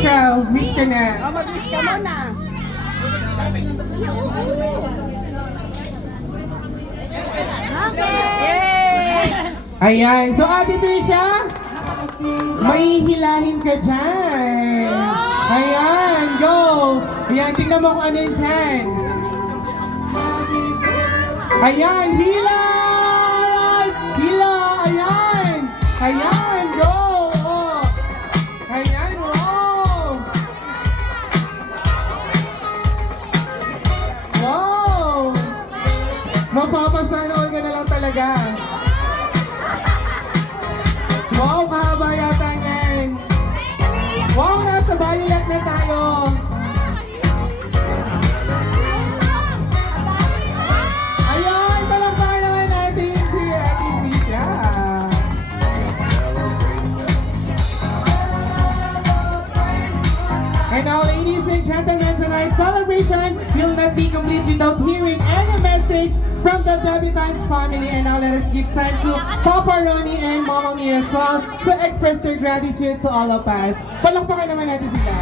Rachel, wish ka na. Mag-wish ka muna. Ayan, so Ate Trisha, may hilahin ka dyan. Ayan, go. Ayan, tingnan mo kung ano yun dyan. Ayan, hila! Hila, ayan. Ayan, go. Oh. Ayan, wow. Wow. Mapapasanood ka na lang talaga. Wow, kahaba yata yan. Wow, nasa violet na tayo. Ayun, palakpakan naman natin si Ate Trisha. And now, ladies and gentlemen, tonight's celebration will not be complete without hearing any message from the debutants family. And now let us give time to Papa Ronnie and Mama Mia as well to express their gratitude to all of us. Palakpakan naman natin sila.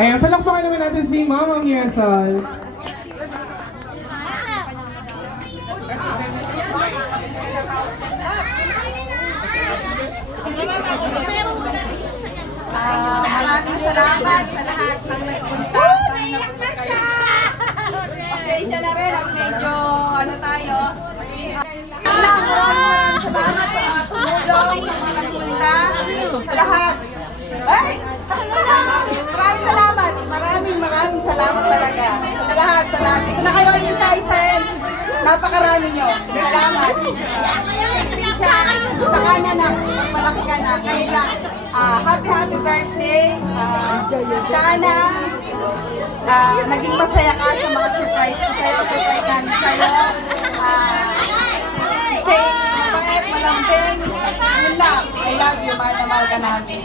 Ayan, palakpakan naman natin si Mama Mia Sol. Maraming salamat sa lahat ng nagpunta. Sana nabusog kayo. Pasensya na rin at medyo ano tayo. Maraming salamat sa mga tumulong, sa mga nagpunta, sa lahat. Ay! Maraming salamat. Maraming salamat talaga. Sa lahat, sa lahat. Kung na kayo yung isa-isa, napakarami nyo. Salamat. Trisha, sa kanan na, malaki ka na. Kayo lang. Happy birthday. Sana naging masaya ka sa mga surprise ko sa'yo. Surprise namin sa'yo. Stay mabait, malambing. Yun lang. I love you. Mahal na mahal ka namin.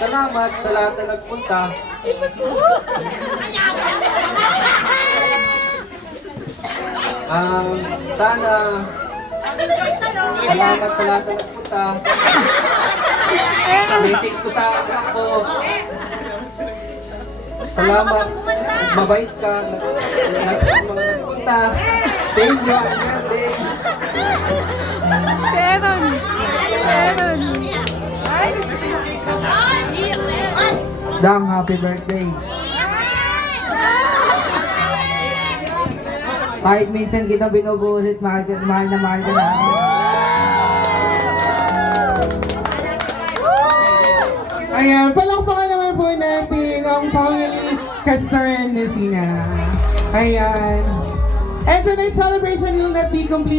Salamat sa lahat na nagpunta. Sana salamat sa lahat na nagpunta. Message ko sa anak ko. Salamat, mabait ka, mga nagpunta. Thank you, Anyate. Dang, happy birthday. Kahit minsan kita binubusit, mahal na mahal ka na. Ayan, palakpakan naman po natin ang family Castor and Messina. Ayan. And tonight's celebration will not be complete